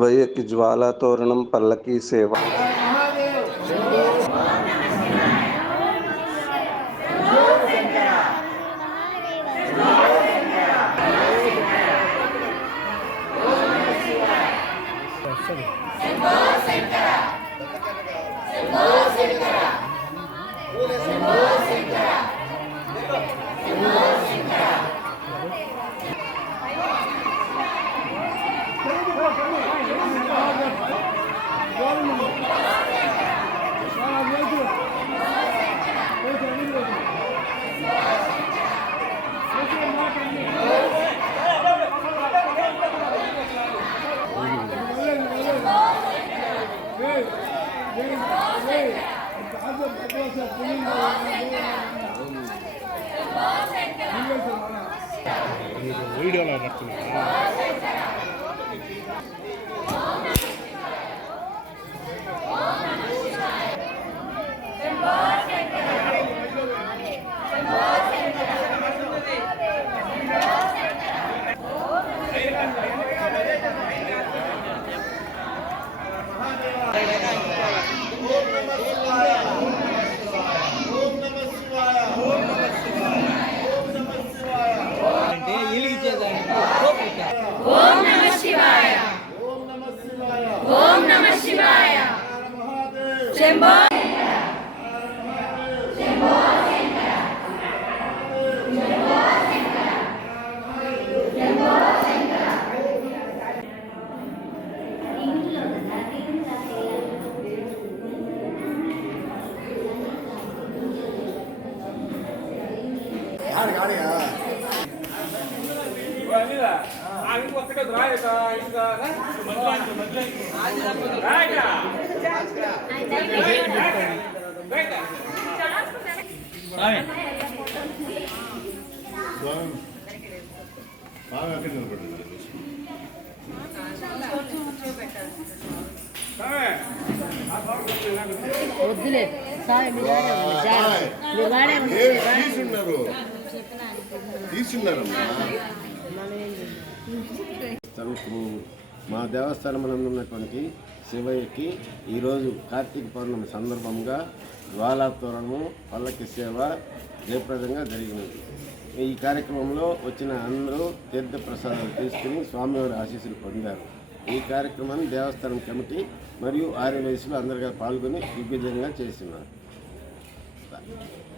శివయ్యకి జ్వాలా తోరణం పల్లకీ సేవ వీడియోలో வீடியோவில் நடத்தினா ఓం నమ శివాయ శంభో బాగా అక్కడ నిలబడ్డాడు వద్దులే. తీసున్నారు? తీసున్నారమ్మా. మా దేవస్థానంలో ఉన్నటువంటి శివయ్యకి ఈరోజు కార్తీక పౌర్ణమి సందర్భంగా జ్వాలాతోరణము పల్లకి సేవ జయప్రదంగా జరిగినది ఈ కార్యక్రమంలో వచ్చిన అందరూ తీర్థ ప్రసాదాలు తీసుకుని స్వామివారి ఆశీస్సులు పొందారు. ఈ కార్యక్రమాన్ని దేవస్థానం కమిటీ మరియు ఆర్యవయసులు అందరిగా పాల్గొని దిగ్విజయంగా చేస్తున్నారు.